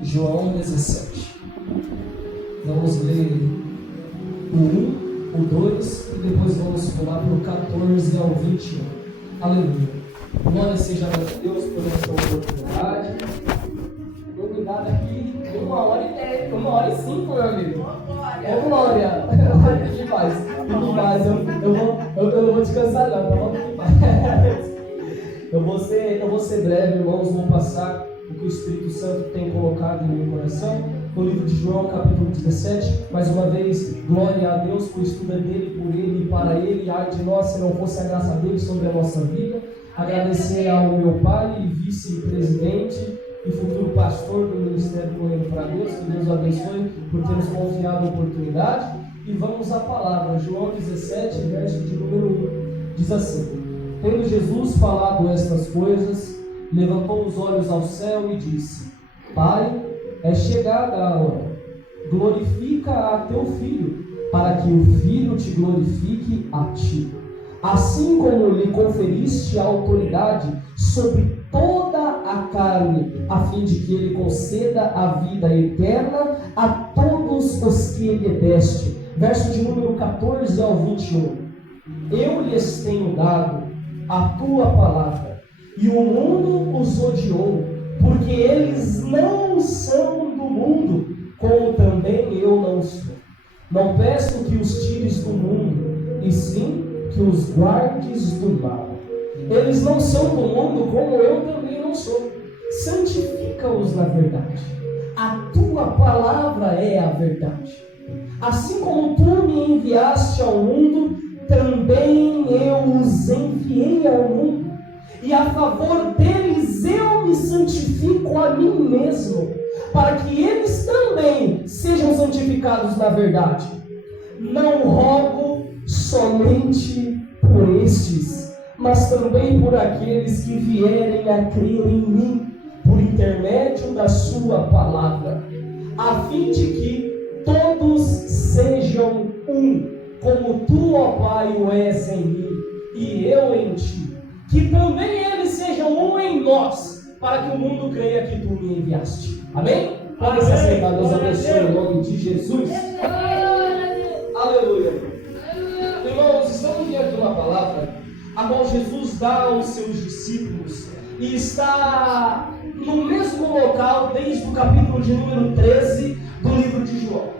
João 17. Vamos ler o 1, o 2 e depois vamos pular para o 14 ao 21. Aleluia. Glória seja a Deus por essa oportunidade. Vou cuidar aqui 1h10, 1h05, meu amigo. É glória. Olha que paz. Que paz. Eu não vou descansar não, tá bom? Que paz. Eu vou ser breve, irmãos. Vou passar o que o Espírito Santo tem colocado em meu coração. No livro de João, capítulo 17. Mais uma vez, glória a Deus, por estudo dele, por ele e para ele. Ai de nós, se não fosse a graça dele sobre a nossa vida. Agradecer ao meu pai e vice-presidente e futuro pastor do Ministério Correndo para Deus, que Deus o abençoe por ter nos confiado a oportunidade. E vamos à palavra, João 17, verso de número 1, diz assim: Tendo Jesus falado estas coisas, levantou os olhos ao céu e disse: Pai, é chegada a hora, glorifica a teu Filho, para que o Filho te glorifique a ti. Assim como lhe conferiste a autoridade sobre toda a carne, a fim de que ele conceda a vida eterna a todos os que lhe deste. Verso de número 14 ao 21. Eu lhes tenho dado a tua palavra, e o mundo os odiou, porque eles não são do mundo, como também eu não sou. Não peço que os tires do mundo, e sim que os guardes do mal. Eles não são do mundo, como eu também não sou. Santifica-os na verdade. A tua palavra é a verdade. Assim como tu me enviaste ao mundo, também eu os enviei ao mundo. E a favor deles eu me santifico a mim mesmo, para que eles também sejam santificados na verdade. Não rogo somente por estes, mas também por aqueles que vierem a crer em mim, por intermédio da sua palavra, a fim de que todos sejam um, como tu, ó Pai, o és em mim, e eu em ti, que também eles sejam um em nós, para que o mundo creia que tu me enviaste. Amém? Pode se aceitar, Deus abençoe em nome de Jesus. Aleluia. Irmãos, estamos diante de uma palavra a qual Jesus dá aos seus discípulos e está no mesmo local desde o capítulo de número 13 do livro de João.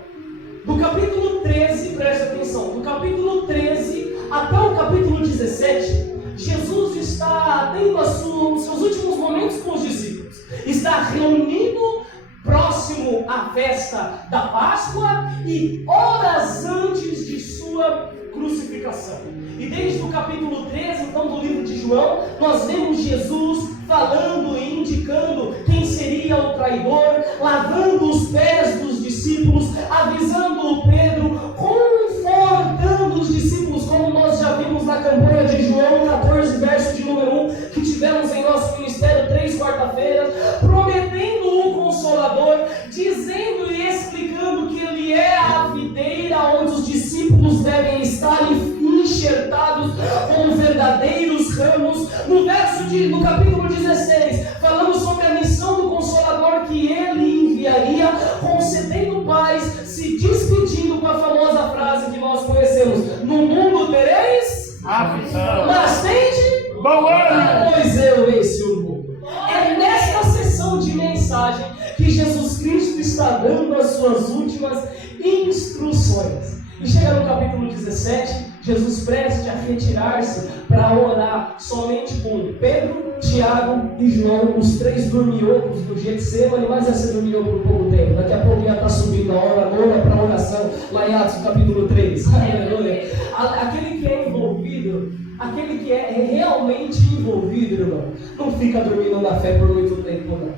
Do capítulo 13, preste atenção, do capítulo 13 até o capítulo 17, Jesus está tendo os seus últimos momentos com os discípulos. Está reunido próximo à festa da Páscoa e horas antes de sua crucificação. E desde o capítulo 13, então, do livro de João, nós vemos Jesus falando e indicando quem seria o traidor, lavando os pés dos discípulos, avisando o Pedro, confortando os discípulos, como nós já vimos na campanha de João 14, verso de número 1, que tivemos em nosso ministério 3 quarta-feiras, prometendo o Consolador, dizendo e explicando que ele é a videira onde os discípulos devem estar enxertados como verdadeiros ramos. No capítulo 16, falamos sobre a missão do Consolador que ele enviaria, concedendo paz, se despedindo com a famosa frase que nós conhecemos: no mundo tereis aflição, mas tende bom ânimo, pois eu venci o mundo. É nesta sessão de mensagem que Jesus Cristo está dando as suas últimas instruções. E chega no capítulo 17, Jesus presta a retirar-se para orar somente com Pedro, Tiago e João, os 3 dormiocos do Getsemane, mas essa dormioco por pouco tempo. Daqui a pouco já está subindo a hora para a oração, lá em Atos capítulo 3. Aleluia. Aquele que é envolvido, aquele que é realmente envolvido, irmão, não fica dormindo na fé por muito tempo, não.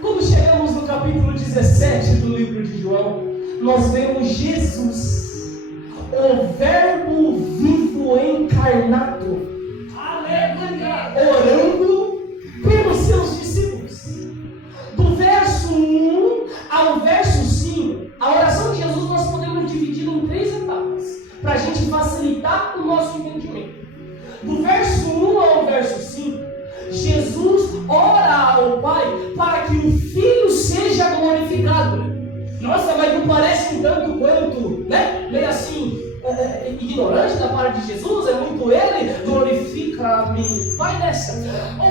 Quando chegamos no capítulo 17 do livro de João, nós vemos Jesus, o Verbo vivo encarnado, aleluia, orando pelos seus discípulos. Do verso 1 ao verso 5, a oração de Jesus nós podemos dividir em 3 etapas, para a gente facilitar o nosso entendimento. Do verso 1 ao verso 5, Jesus ora ao Pai para que o Filho seja glorificado Nossa, mas não parece um tanto quanto, né? Meio assim, ignorante da parte de Jesus, é muito ele, glorifica-me. Vai nessa.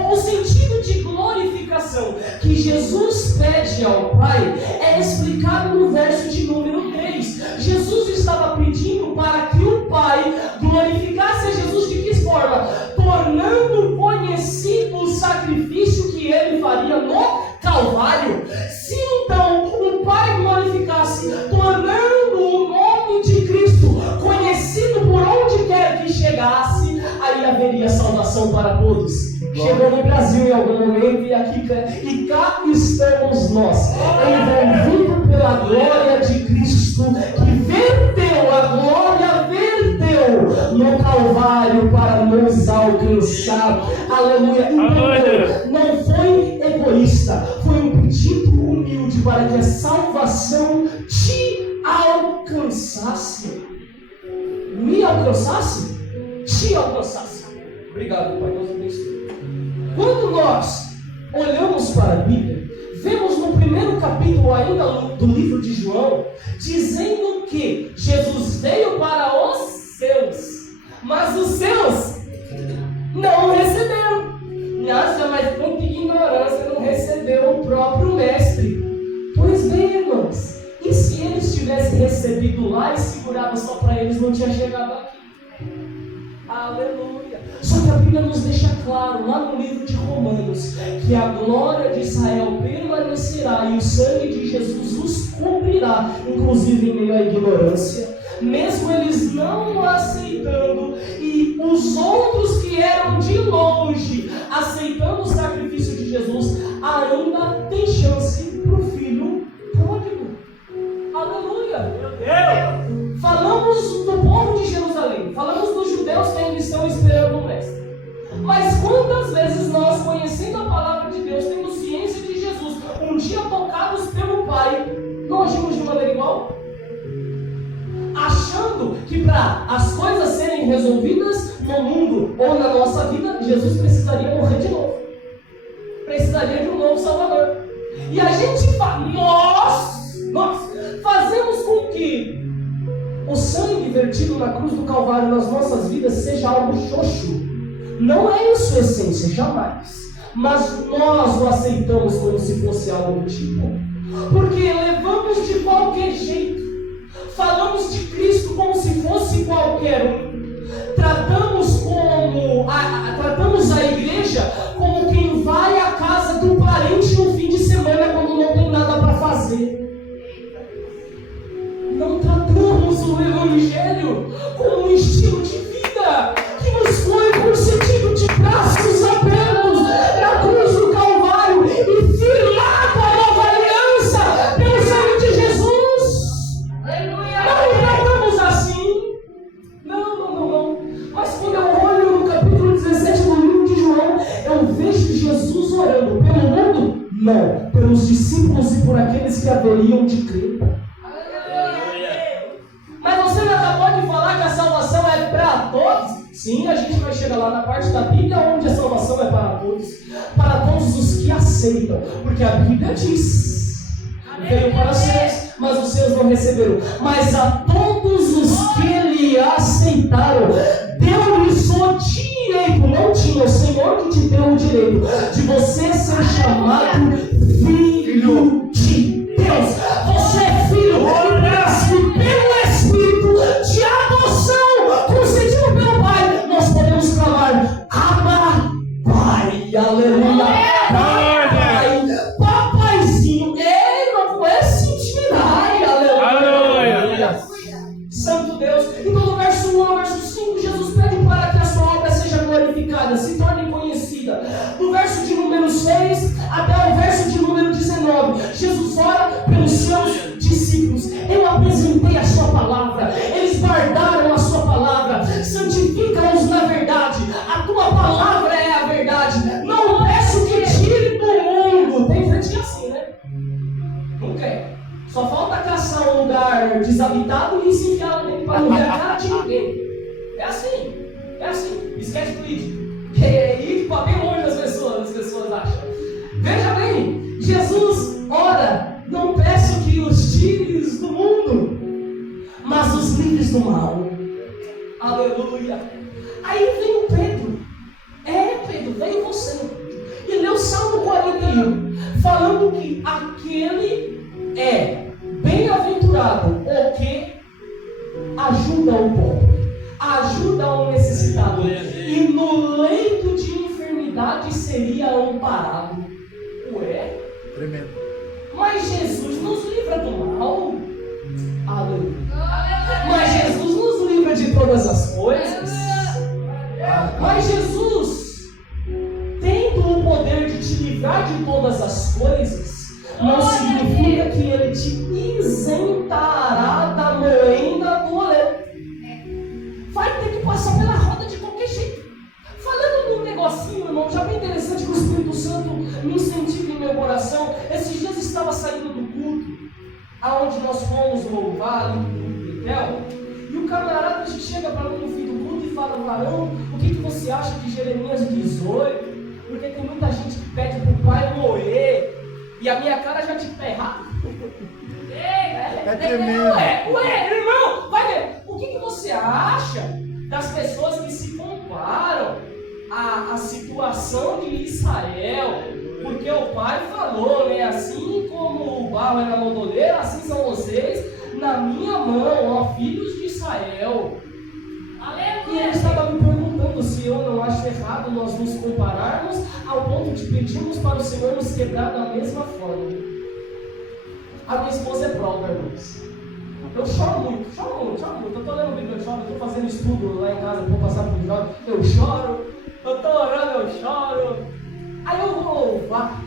O sentido de glorificação que Jesus pede ao Pai é explicado no verso de número 3. Jesus estava pedindo para que o Pai glorificasse a Jesus de que forma? Tornando conhecido o sacrifício que ele faria no Calvário. Se então o Pai glorificasse, tornando o nome de Cristo conhecido por onde quer que chegasse, aí haveria salvação para todos. Chegou no Brasil em algum momento e cá estamos nós, envolvidos pela glória de Cristo, que verteu a glória, no Calvário para nos alcançar. Aleluia. Então, não foi egoísta, foi um pedido humilde para que a salvação te alcançasse. Me alcançasse? Te alcançasse. Obrigado, Pai. Deus abençoe. Quando nós olhamos para a Bíblia, vemos no primeiro capítulo ainda do livro de João, dizendo que Jesus veio para os seus, mas os seus não receberam. Nossa, mas quanta ignorância, não recebeu o próprio mestre. Pois bem, irmãos, e se eles tivessem recebido lá e segurado só para eles, não tinha chegado aqui? Aleluia. Só que a Bíblia nos deixa claro, lá no livro de Romanos, que a glória de Israel permanecerá e o sangue de Jesus os cobrirá, inclusive em meio à ignorância, mesmo eles não aceitando, e os outros que eram de longe aceitando o sacrifício de Jesus, ainda tem chance para o filho pródigo. Aleluia. Meu Deus. Falamos do povo de Jerusalém, falamos dos judeus que ainda estão esperando o mestre. Mas quantas vezes nós, conhecendo a palavra de Deus, tendo ciência de Jesus, um dia tocados pelo Pai, não agimos de maneira igual? Achando que para as coisas serem resolvidas no mundo ou na nossa vida, Jesus precisaria morrer de novo. Precisaria de um novo Salvador. E a gente nós fazemos com que o sangue vertido na cruz do Calvário nas nossas vidas seja algo xoxo. Não é isso a essência, jamais. Mas nós o aceitamos como se fosse algo do tipo. Porque levamos de qualquer jeito. Falamos de Cristo como se fosse qualquer um. Tratamos a igreja como quem vai à casa do parente no fim de semana quando não tem nada para fazer. Não tratamos o Evangelho como um estilo de vida que nos foi concedido de braços abertos na cruz do Calvário e firmado a nova aliança pelo sangue de Jesus. Aleluia. Não tratamos assim. Não. Mas quando eu olho no capítulo 17 do livro de João, eu vejo Jesus orando pelo mundo? Não, pelos discípulos e por aqueles que haveriam de crer. Mas você não acabou de falar que a salvação é para todos? Sim, a gente vai chegar lá na parte da Bíblia onde a salvação é para todos os que aceitam, porque a Bíblia diz: veio para os seus, mas os seus não receberam. Mas a todos os que lhe aceitaram, deu-lhes o direito, não tinha, o Senhor que te deu o direito de você ser chamado filho de Deus. Você é filho e nasce pelo Espírito de adoção, concedido pelo Pai. Nós podemos clamar: Abba, Pai, aleluia, Pai, papaizinho. Não conhece intimidade, aleluia. Santo Deus. Então no verso 1 ao verso 5, Jesus pede para que a sua obra seja glorificada, se torne conhecida. Do verso de número 6 até o verso de número 19, Jesus ora pelos seus discípulos. Eu apresentei a sua palavra, eles guardaram a sua palavra, santifica-os na verdade, a tua palavra é a verdade. Não peço que tire do mundo. Tem gente assim, né? Não quer. Só falta caçar um lugar desabitado e se enfiar lá dentro para não ver a cara de ninguém. É assim. Esquece político. Ir para bem longe das pessoas, as pessoas acham. Veja bem, Jesus ora: não peço que os tire livres do mal. Aleluia. Aí vem o Pedro. Pedro, veio você. E leu o Salmo 41, falando que aquele é bem-aventurado o que ajuda o pobre, ajuda o necessitado, e no leito de enfermidade seria amparado. Ué? Tremendo. Mas Jesus nos livra do mal. Aleluia. Mas Jesus nos livra de todas as coisas. Mas Jesus, tendo o poder de te livrar de todas as coisas, não significa que Ele te isentará da moenda do oleiro. Vai ter que passar pela roda de qualquer jeito. Falando num negocinho, irmão, já bem interessante que o Espírito Santo me incentiva em meu coração. Esses dias estava saindo do culto, aonde nós fomos louvar ali no Betel, e o camarada chega para mim no fim do culto e fala: varão, o que você acha de Jeremias 18? Porque tem muita gente que pede para o pai moer, e a minha cara já te ferra. Ué, irmão, vai ver. O que você acha das pessoas que se comparam à situação de Israel? Porque o pai falou, né? Assim como o barro é na montoneira, assim são vocês na minha mão, ó filhos de Israel. E ele estava me perguntando se eu não acho errado nós nos compararmos ao ponto de pedirmos para o Senhor nos quebrar da mesma forma. A minha esposa é prova, irmãos. Eu choro muito. Eu estou lendo Bíblia, eu choro, eu estou fazendo estudo lá em casa, vou passar por jovem, eu choro. Eu estou orando, eu choro. Aí eu vou louvar.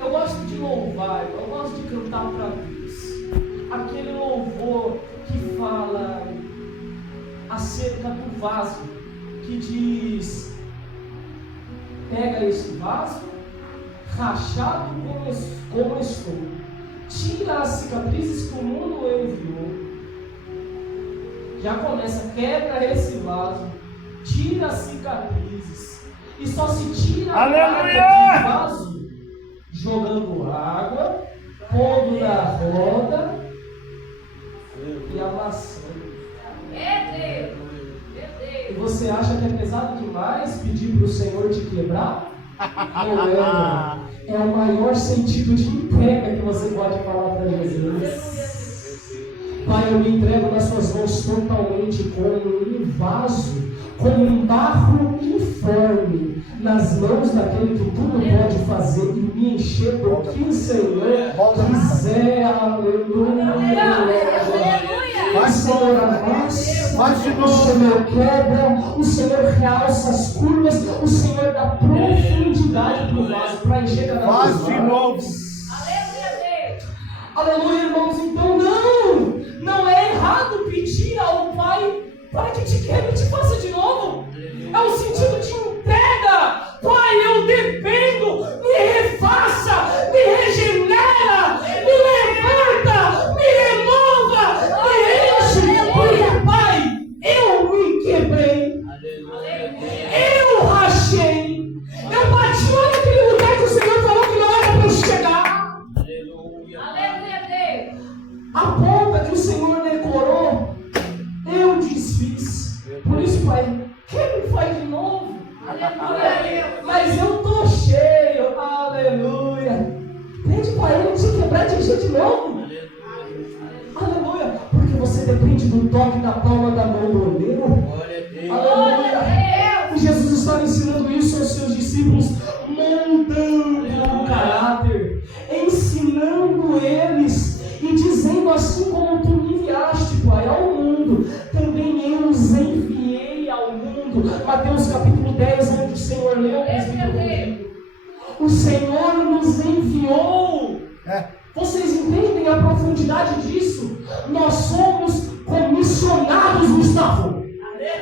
Eu gosto de louvar, eu gosto de cantar para Deus. Aquele louvor que fala acerca do vaso, que diz: pega este vaso, rachado como estou, tira as cicatrizes que o mundo enviou. Já começa, quebra esse vaso, tira as cicatrizes, e só se tira a água do vaso jogando água, pondo na roda e amassando. E você acha que é pesado demais pedir para o Senhor te quebrar? Não é. É o maior sentido de entrega que você pode falar para Jesus. Pai, eu me entrego nas suas mãos totalmente, como um vaso, como um barro informe, nas mãos daquele que tudo pode fazer e me encher do que o Senhor quiser. Aleluia. O Senhor amassa, o Senhor quebra, o Senhor realça as curvas, o Senhor dá profundidade para o vaso, para encher cada vez mais. Aleluia, irmãos. Então não é errado pedir ao Pai para que te quebre e te faça de novo. É um sentido de entrega. Pai, eu dependo, me refaça, me regenera, me levanta, me remova, me enche. Porque, Pai, eu me quebrei, eu rachei, eu bati naquele lugar que o Senhor falou que não era para eu chegar. A ponta que o Senhor decorou, eu desfiz. Por isso, Pai, quem me faz de novo? Aleluia. Mas eu estou cheio. Aleluia. Pede para Ele te quebrar e te encher de novo. Aleluia. Porque você depende do toque da palma da mão do oleiro. Aleluia. E Jesus estava ensinando isso aos seus discípulos, moldando o caráter, ensinando eles e dizendo: assim como tu me enviaste, Pai, ao mundo, também eu os enviei ao mundo. Mateus capítulo 10, onde o Senhor leu, o Senhor nos enviou. Vocês entendem a profundidade disso? Nós somos comissionados, Gustavo,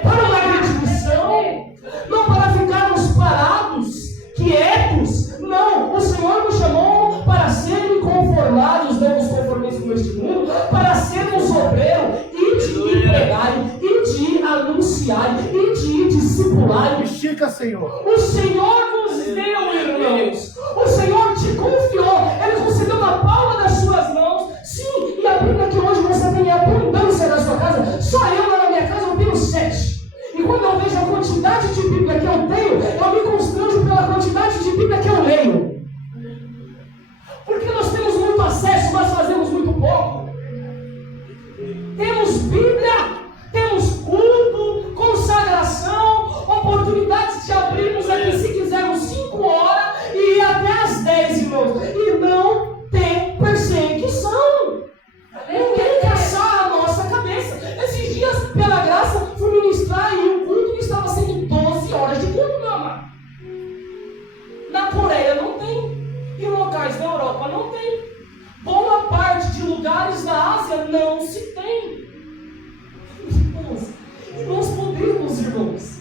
para uma grande missão, não para ficarmos parados, quietos. Não, o Senhor nos chamou para serem conformados, não nos conformemos com este mundo, para sermos obreiros e de pregarem, e de anunciarem, e de discipularem. Estica, Senhor. O Senhor nos deu, irmãos. O Senhor te confiou. Ele concedeu na palma das suas mãos. Sim, e a Bíblia que hoje você tem abundância na sua casa. Só lugares da Ásia não se tem. E nós podemos, irmãos,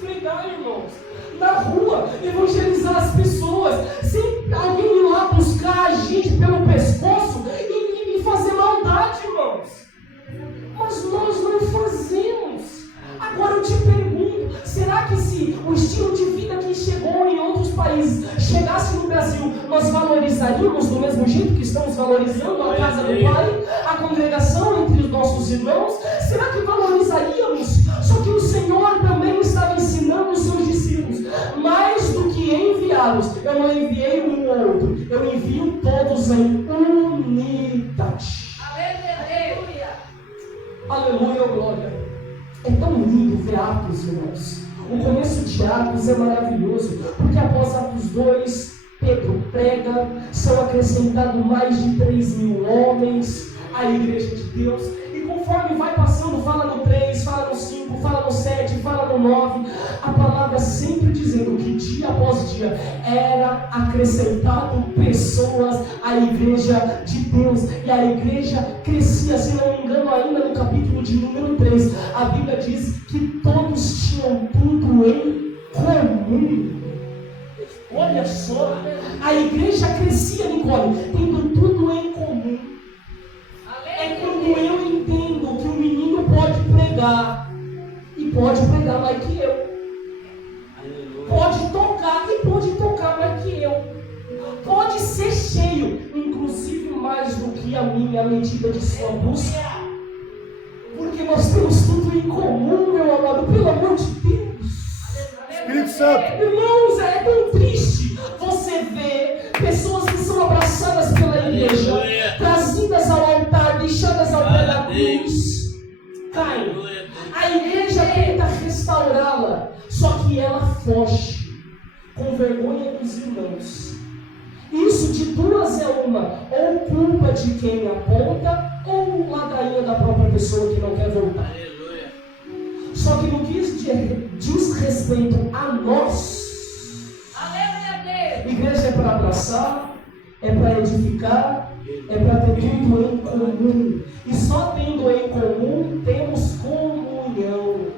pregar, irmãos, na rua, evangelizar as pessoas, sem alguém ir lá buscar a gente pelo pescoço e fazer maldade, irmãos. Mas nós não fazemos. Agora eu te pergunto, será que se o estilo de vida que chegou em outros países chegasse no Brasil, nós valorizaríamos do mesmo jeito que estamos valorizando a casa do Pai, a congregação entre os nossos irmãos? Será que valorizaríamos? Só que o Senhor também estava ensinando os seus discípulos, mais do que enviá-los, eu não enviei um ou outro, eu envio todos em unidade. Aleluia, glória. É tão lindo ver Atos, irmãos. O começo de Atos é maravilhoso, porque após Atos 2, Pedro prega, são acrescentados mais de 3.000 homens à igreja de Deus. E conforme vai passando, fala no 3, fala no 5, fala no 7, fala no 9, a palavra sempre dizendo que dia após dia era acrescentado pessoas à igreja de Deus. E a igreja crescia, se não me engano, ainda no capítulo de número 3, a Bíblia diz que todos tinham tudo em comum. Olha só, a igreja crescia, Nicole, tendo tudo em comum. É quando eu entendo que o menino pode pregar, e pode pregar mais que eu. Pode tocar, e pode tocar mais que eu. Pode ser cheio, inclusive mais do que a minha, à medida de sua busca. Porque nós temos tudo em comum, meu amado, pelo amor de Deus. Espírito Santo. Irmãos, é tão triste você ver pessoas que são abraçadas pela igreja, trazidas ao altar, deixadas ao pé da cruz, caem. A igreja tenta restaurá-la, só que ela foge, com vergonha dos irmãos. Isso de duas é uma, ou culpa de quem aponta, ou ladainha da própria pessoa que não quer voltar. Só que no que diz respeito a nós, igreja é para abraçar, é para edificar, é para ter tudo em comum. E só tendo em comum, temos comunhão.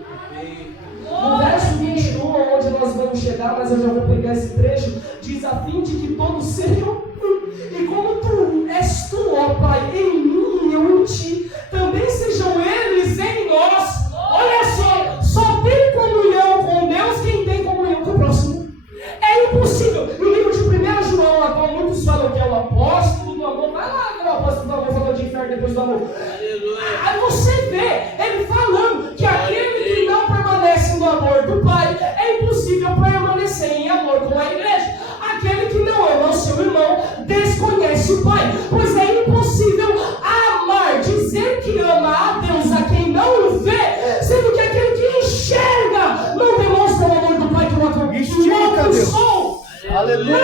No verso 21, onde nós vamos chegar, mas eu já vou pegar esse trecho, diz a fim de que todos sejam um. E como tu és tu, ó Pai, em mim e eu em ti, também sejam eles em nós. Olha só tem comunhão com Deus quem tem comunhão com o próximo. É impossível. No livro de 1 João, a qual muitos falam que é o apóstolo do amor, vai lá, o apóstolo do amor falou de inferno depois do amor. Aí você vê ele falando que aquele que não permanece no amor do Pai, é impossível permanecer em amor com a igreja. Aquele que não ama o seu irmão desconhece o Pai, pois é impossível amar, dizer que ama a Deus a quem não o vê, sendo que aquele que enxerga não demonstra o amor do Pai que o alcançou. Aleluia! É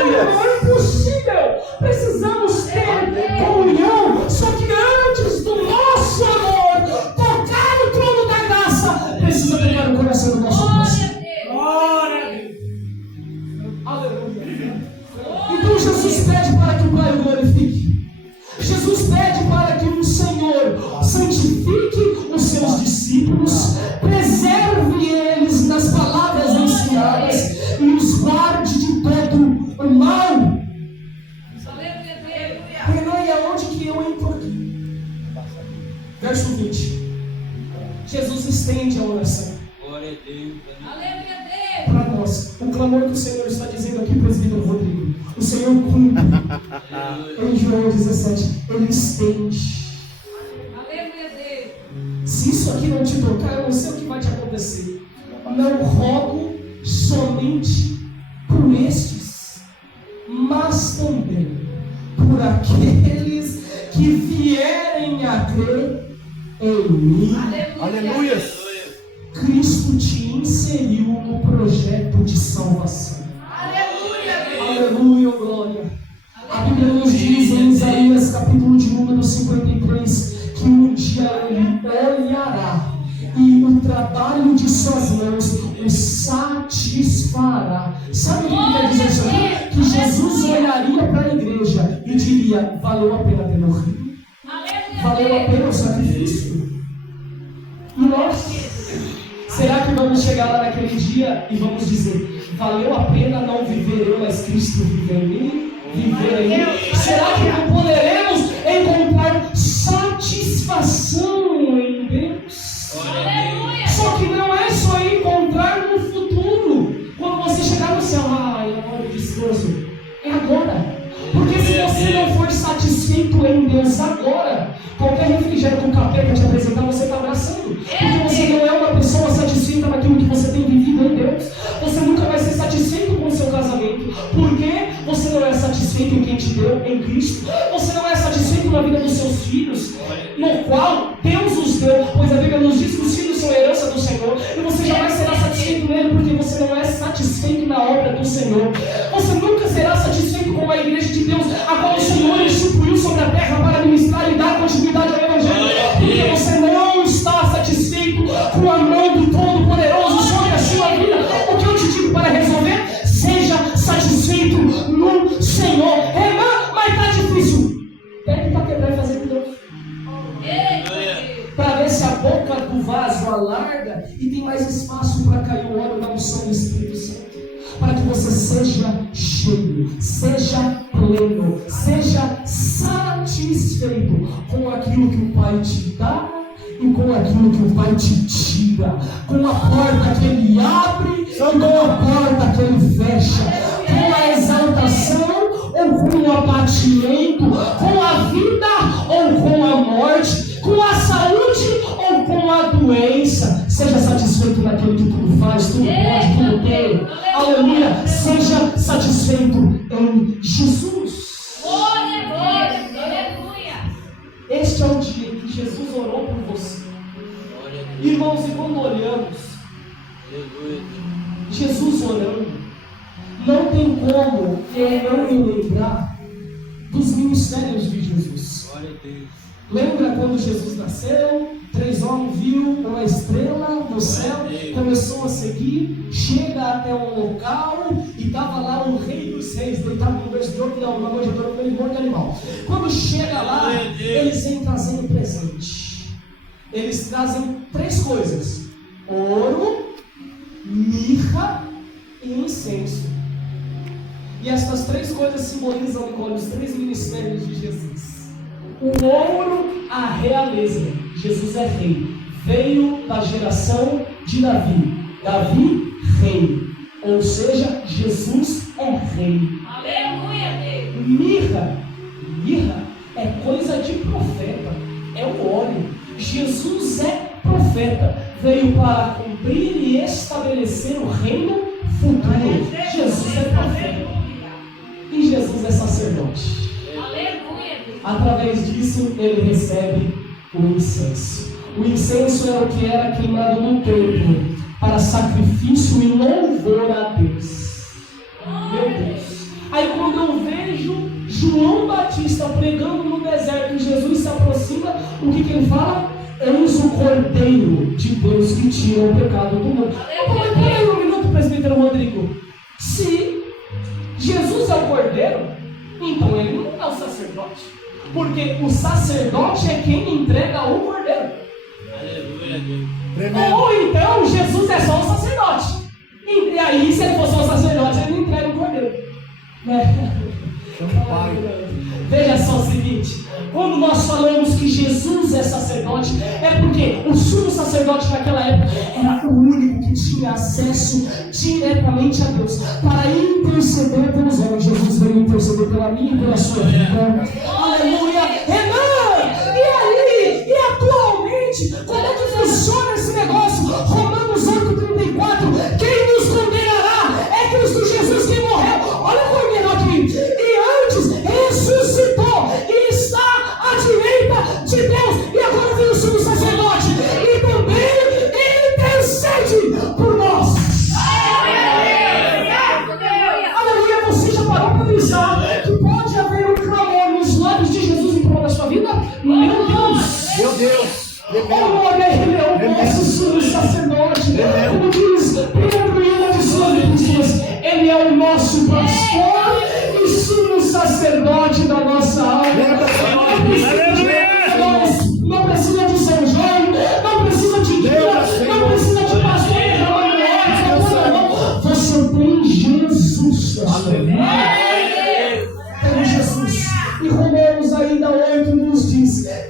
impossível. Precisamos ter comunhão, só que antes do nosso amor tocar no trono da graça, precisa pegar o coração do nosso próximo. Glória a Deus! Aleluia! Então Jesus pede para que o Pai o glorifique. Jesus pede para que o Senhor santifique os seus discípulos, preserve eles nas palavras ensinadas e os guarde de todo o mal. Renan, e aonde que eu entro aqui? Verso 20. Jesus estende a oração. Glória a Deus. Para nós, o clamor que o Senhor está dizendo aqui, presbítero Rodrigo, o Senhor cumpre. Em João 17, Ele estende. Se isso aqui não te tocar, eu não sei o que vai te acontecer. Não rogo somente por estes, mas também por aqueles que vierem a crer em mim. Aleluia! Cristo te inseriu no projeto de salvação. Aleluia, glória. A Bíblia nos diz em Isaías, capítulo de número 53, que um dia Ele olhará e o trabalho de suas mãos o satisfará. Sabe o que quer dizer isso? Que Jesus olharia para a igreja e diria: valeu a pena ter morrido. Valeu a pena o sacrifício? E nós? Será que vamos chegar lá naquele dia e vamos dizer: valeu a pena não viver eu, mas Cristo vive em mim? Viver em mim? Será que não poderemos encontrar satisfação em Deus? Só que não é só encontrar no futuro. Quando você chegar no céu, ai, amor, descanso. É agora. Porque se você não for satisfeito em Deus agora, qualquer refrigério que o capeta te apresentar, você está abraçando. Porque você não é uma pessoa satisfeita naquilo que você tem vivido em Deus. Você nunca vai ser satisfeito com o seu casamento. Porque você não é satisfeito em quem te deu, em Cristo. Você não é satisfeito na vida dos seus filhos, no qual Deus os deu. Pois a Bíblia nos diz que os filhos são herança do Senhor. E você jamais será satisfeito nele, porque você não é satisfeito na obra do Senhor. Você nunca será satisfeito com a igreja de Deus, a qual o Senhor instituiu sobre a terra para ministrar e dar continuidade ao Evangelho. Porque você não está satisfeito com a mão do Todo-Poderoso sobre a sua vida. O que eu te digo para resolver? Seja satisfeito no Senhor. Mas está difícil. Pede para quebrar e fazer com Deus. Para ver se a boca do vaso alarga e tem mais espaço para cair o óleo da unção do Espírito Santo. Para que você seja cheio, seja pleno, seja satisfeito com aquilo que o Pai te dá e com aquilo que o Pai te tira, com a porta que Ele abre e com a porta que Ele fecha, com a exaltação ou com o abatimento, com a vida ou com a morte, com a saúde ou com a doença. Seja satisfeito naquilo que tudo faz, tudo pode, tudo tem. Aleluia. Seja satisfeito em Jesus. Este é o dia que Jesus orou por você. Irmãos, e quando olhamos Jesus orando, não tem como eu não me lembrar dos ministérios de Jesus. Lembra quando Jesus nasceu? 3 homens viu uma estrela no céu, começou a seguir, chega até um local e estava lá o rei dos reis, deitado no berço de ouro, não, na manjedoura com ele morto de animal. Quando chega lá, eles vêm trazendo presente. Eles trazem 3 coisas: ouro, mirra e incenso. E estas 3 coisas simbolizam os 3 ministérios de Jesus. O ouro, a realeza. Jesus é rei. Veio da geração de Davi. Davi, rei. Ou seja, Jesus é rei. Aleluia, Deus. Mirra é coisa de profeta. É o óleo. Jesus é profeta. Veio para cumprir e estabelecer o reino futuro. Jesus é profeta. E Jesus é sacerdote. Através disso, ele recebe o incenso. O incenso era o que era queimado no templo para sacrifício e louvor a Deus. Meu Deus. Aí quando eu vejo João Batista pregando no deserto e Jesus se aproxima, o que ele fala? Eis o Cordeiro de Deus que tira o pecado do mundo. Mas peraí um minuto, presbítero Rodrigo. Se Jesus é o Cordeiro, então ele não é o sacerdote. Porque o sacerdote é quem entrega o cordeiro. Ou então Jesus é só o sacerdote. E aí, se ele for só o sacerdote, ele não entrega o cordeiro. Veja só o seguinte: quando nós falamos que Jesus é sacerdote, é porque o sumo sacerdote naquela época era o único que tinha acesso diretamente a Deus para interceder pelos homens. Jesus veio interceder pela minha e pela sua vida. Aleluia! Renan! E aí? E atualmente? Como é que funciona esse negócio? Romanos 8,34: quem nos condenará? É Cristo Jesus que morreu. Olha o pormenor aqui. E antes ressuscitou e está à direita de Deus. E agora vem o sumo sacerdote. E também intercede por nós. Aleluia! Você já parou para pensar que pode haver um clamor nos lábios de Jesus em prol da sua vida? Meu Deus! Meu Deus! Olha, ele é o nosso sumo sacerdote. Como diz Pedro em uma de suas epístolas, ele é o nosso pastor e sumo sacerdote da nossa alma. Não precisa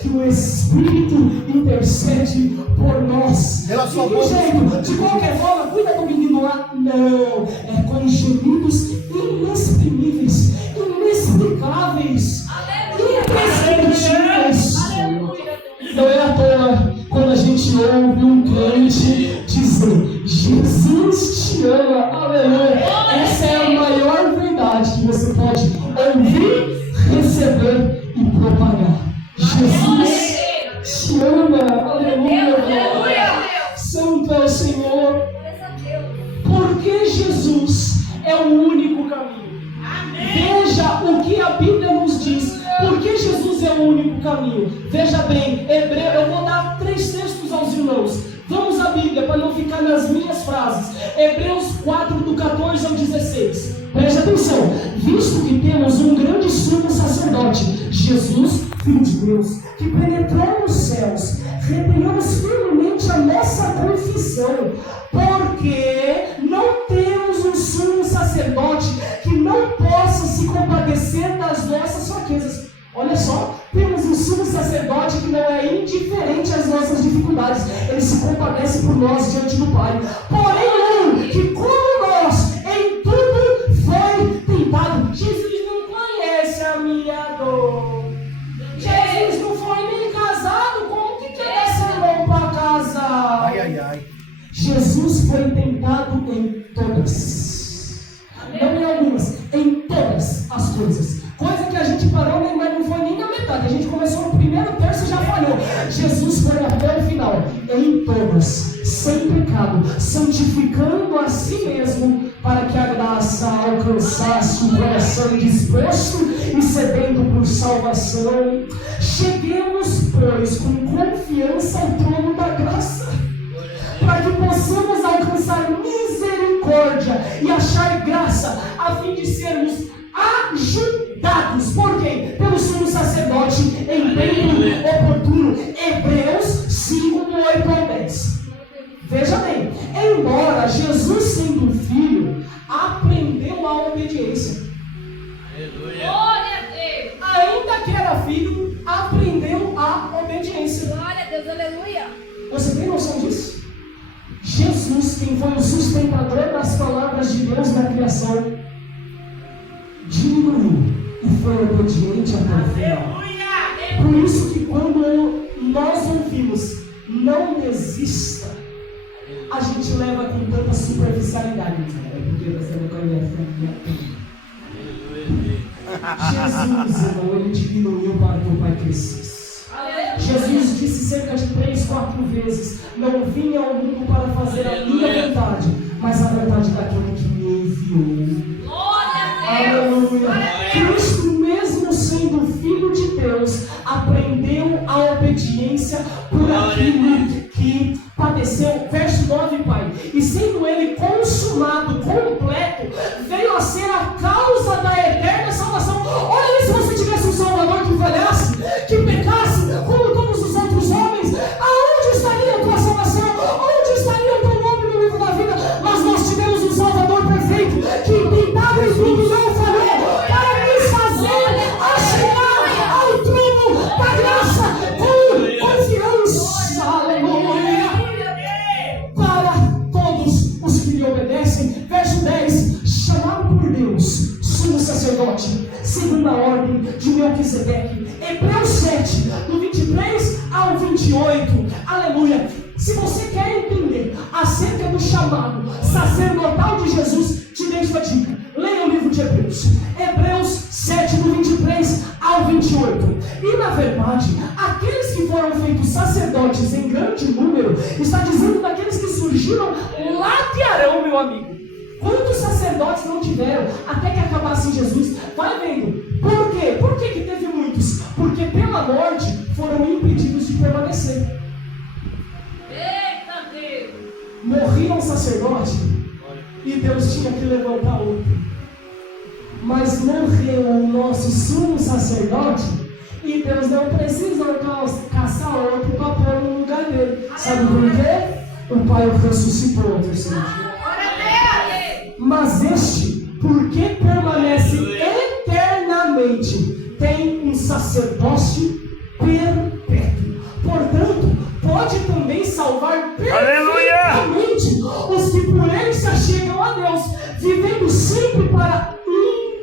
que o Espírito intercede por nós. Ela só De que jeito? De qualquer forma, cuida do menino lá. Não, é com gemidos inexprimíveis, inexplicáveis, indescritíveis. Não é à toa quando a gente ouve um crente dizer: Jesus te ama, aleluia. Essa é a maior verdade que você pode ouvir, receber e propagar. Jesus te ama, aleluia. Santo é o Senhor. Porque Jesus é o único caminho. Veja o que a Bíblia nos diz. Porque Jesus é o único caminho. Veja bem, eu vou dar 3 textos aos irmãos. Vamos à Bíblia para não ficar nas minhas frases. Hebreus 4, do 14 ao 16. Preste atenção. Visto que temos um grande sumo sacerdote, Jesus, Filho de Deus, que penetrou nos céus, retenhamos firmemente a nossa confissão, porque não temos um sumo sacerdote que não possa se compadecer das nossas fraquezas. Olha só, temos um sumo sacerdote que não é indiferente às nossas dificuldades. Ele se compadece por nós diante do Pai. Porém, que como nós, em tudo foi tentado. Jesus não conhece a minha dor. Jesus não foi nem casado. Como que quer esse irmão para casar? Ai, ai, ai. Jesus foi tentado em todas. Não em algumas, em todas as coisas. Coisa que a gente parou, mas não foi nem na metade. A gente começou no primeiro terço e já falhou. Jesus foi até o final. Em todas, sem pecado, santificando a si mesmo, para que a graça alcançasse o coração disposto e sedento por salvação. Cheguemos, pois, com confiança ao trono da graça, para que possamos alcançar misericórdia e achar graça, a fim de sermos ajudados. Por quem? Pelo sumo sacerdote em tempo oportuno. Hebreus 5, do 8 ao 10. Veja bem, embora Jesus, sendo filho, aprendeu a obediência. Glória a Deus. Ainda que era filho, aprendeu a obediência. Glória a Deus, aleluia. Você tem noção disso? Jesus, quem foi o sustentador das palavras de Deus na criação, diminuiu e foi obediente até o final. Por isso que quando nós ouvimos não desista, a gente leva com tanta superficialidade. Porque você não conhece a minha vida. Jesus, irmão, ele diminuiu para que o Pai crescesse. Jesus disse cerca de 3, 4 vezes: não vim ao mundo para fazer a minha vontade, mas a vontade daquele que me enviou. Aleluia. Cristo, mesmo sendo Filho de Deus, aprendeu a obediência por aquilo que padeceu. Verso 9, Pai. E sendo ele consumado, completo, veio a ser a causa da eterna salvação. Olha aí, se você tivesse um Salvador que falhasse, que pecasse, como todos os outros homens, aonde estaria a tua salvação? Onde estaria o teu nome no livro da vida? Mas nós tivemos um Salvador perfeito, que tentado em tudo não falhou, para nos fazer a chegar ao trono da graça com confiança. Aleluia. Para todos os que lhe obedecem. Verso 10. Chamado por Deus, sumo sacerdote, segundo a ordem de Melquisedeque. Hebreus 7, do 23 ao 28. Aleluia. Se você quer entender acerca do chamado sacerdotal de Jesus, te deixo a dica. Leia o livro de Hebreus. Hebreus 7, do 23 ao 28. E na verdade, aqueles que foram feitos sacerdotes em grande número, está dizendo daqueles que surgiram lá de Arão, meu amigo. Quantos sacerdotes não tiveram até que acabasse Jesus? Vai vendo. Por quê? Por que teve muitos? Porque pela morte foram impedidos de permanecer. Eita Deus. Morria um sacerdote e Deus tinha que levantar outro. Mas morreu o nosso sumo sacerdote e Deus não precisa caçar outro para pôr no lugar dele. Sabe por quê? O Pai o ressuscitou ao terceiro dia. Mas este, porque permanece eternamente, tem um sacerdócio perpétuo. pode também salvar perfeitamente os que por ele se achegam a Deus, vivendo sempre para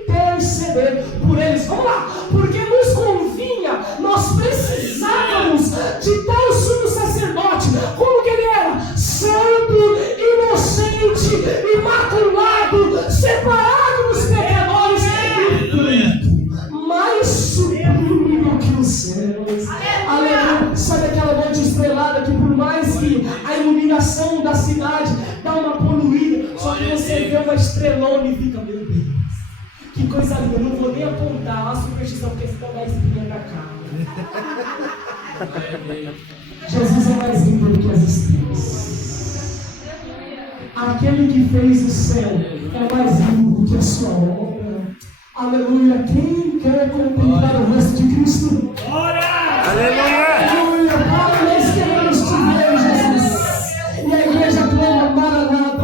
interceder por eles. Vamos lá, porque nos convinha, nós precisávamos de tal sumo sacerdote. Como que ele era? Santo, inocente, imaculado, separado dos pecadores e mais sublime do que os céus. Aleluia. Sabe aquela noite estrelada que por mais que a iluminação da cidade dá uma poluída, só que você vê uma estrelona e fica, meu Deus, que coisa linda. Eu não vou nem apontar a superstição, porque senão vai espinha na cara. Jesus é mais lindo do que as estrelas. Aquele que fez o céu é mais lindo do que a sua obra. Aleluia. Quem quer contemplar o rosto de Cristo? Aleluia. Aleluia. Pai, nós queremos te ver, Jesus. E a igreja clama, Maranata.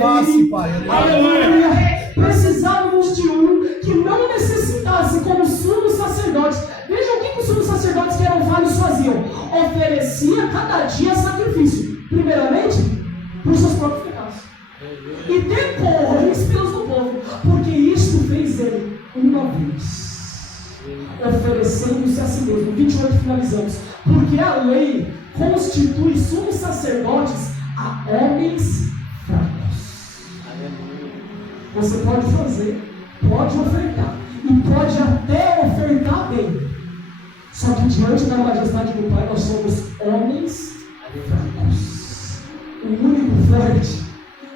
Passe, Pai. Aleluia. Precisávamos de um que não necessitasse como sumos sacerdotes. Vejam o que os sumos sacerdotes que eram vários faziam. Oferecia cada dia sacrifício. Primeiramente, para os seus próprios pecados. E depois pelos do povo. Porque isto fez ele uma vez, oferecendo-se a si mesmo. 28 finalizamos. Porque a lei constitui sumos sacerdotes a homens fracos. Você pode fazer, pode ofertar e pode até ofertar bem. Só que diante da majestade do Pai nós somos homens fracos. O único forte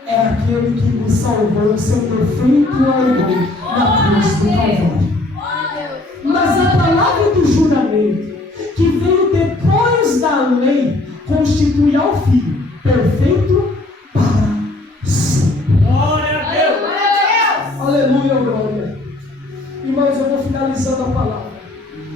é aquele que nos salvou seu perfeito amor na cruz do Calvário. Mas a palavra do juramento que veio depois da lei constitui ao Filho perfeito para sempre. Glória a Deus! Aleluia, glória. Irmãos, eu vou finalizando a palavra.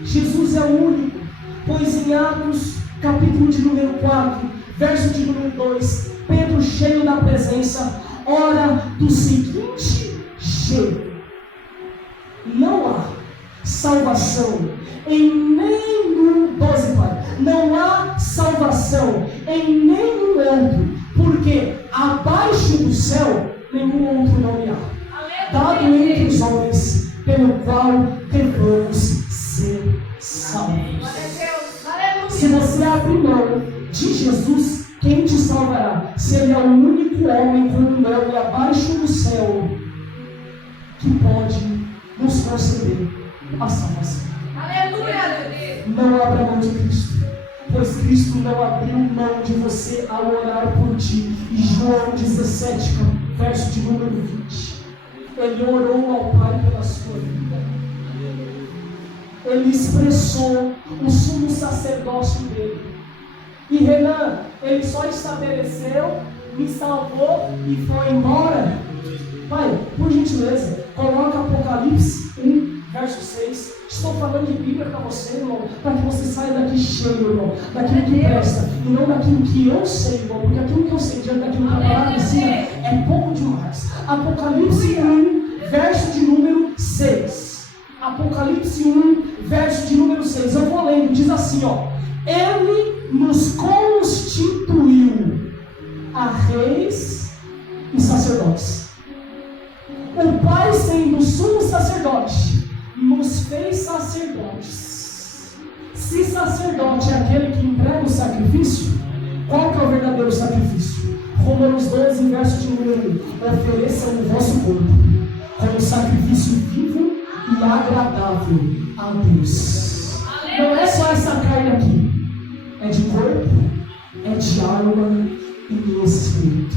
Jesus é o único, pois em Atos, capítulo de número 4, verso de número 2, Pedro, cheio da presença, ora do seguinte jeito: não há salvação em nenhum, 12, Pai, não há salvação em nenhum outro, porque abaixo do céu nenhum outro nome há, dado entre os homens, pelo qual devemos ser salvos. Se você abrir mão de Jesus, quem te salvará? Se ele é o único homem com um nome abaixo do céu que pode nos conceder a salvação. Aleluia! Não abra mão de Cristo, pois Cristo não abriu mão de você ao orar por ti. E João 17, verso de número 20, ele orou ao Pai pela sua vida. Ele expressou o sumo sacerdócio dele. E Renan, ele só estabeleceu, me salvou e foi embora. Pai, por gentileza, coloca Apocalipse 1, verso 6. Estou falando de Bíblia para você, irmão, para que você saia daqui cheio, irmão, daquilo que presta, e não daquilo que eu sei, irmão, porque aquilo que eu sei diante daquilo que a palavra ensina é pouco demais. Apocalipse 1, verso de número 6. Apocalipse 1, verso de número 6. Eu vou lendo, diz assim, ó: ele nos constituiu a reis e sacerdotes. O Pai, sendo sumo sacerdote, nos fez sacerdotes. Se sacerdote é aquele que entrega o sacrifício, qual que é o verdadeiro sacrifício? Romanos 12, verso de número 1: ofereçam o vosso corpo como sacrifício vivo e agradável a Deus. Não é só essa carne aqui, é de corpo, é de alma e de espírito.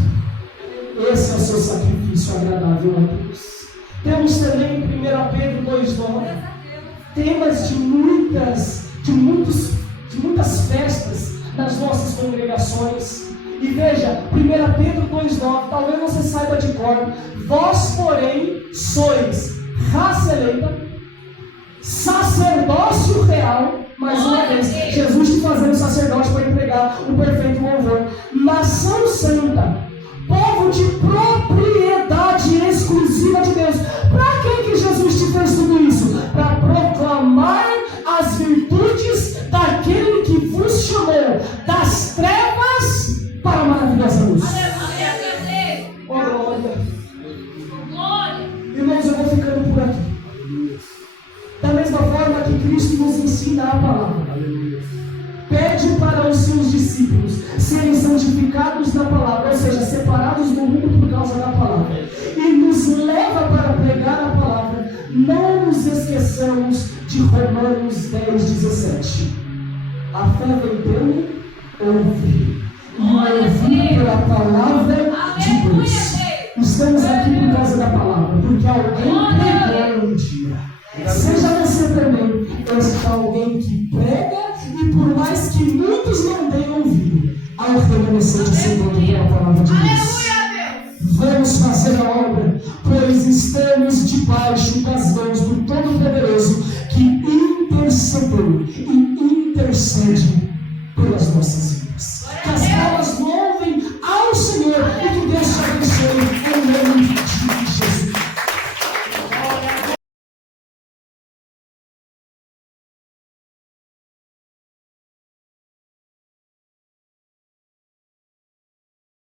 Esse é o seu sacrifício agradável a Deus. Temos também em 1 Pedro 2,9 temas de muitas festas nas nossas congregações. E veja, 1 Pedro 2,9, talvez você saiba de cor: vós, porém, sois raça eleita, sacerdócio real. Mais uma vez, Jesus te fazendo sacerdote para entregar o perfeito louvor, nação santa, povo de propriedade exclusiva de Deus. Para que Jesus te fez tudo isso? Para proclamar as virtudes daquele que vos chamou das trevas ensinar a palavra. Pede para os seus discípulos serem santificados na palavra, ou seja, separados do mundo por causa da palavra, e nos leva para pregar a palavra. Não nos esqueçamos de Romanos 10:17. A fé vem pelo ouvir, e ouvir pela palavra de Deus. Estamos aqui por causa da palavra, porque alguém pregou um dia. Seja você também alguém que prega, e por mais que muitos não tenham ouvido, há um remanescente segundo pela palavra de Deus. Vamos fazer a obra, pois estamos debaixo das mãos do Todo-Poderoso, que intercedeu e intercede pelas nossas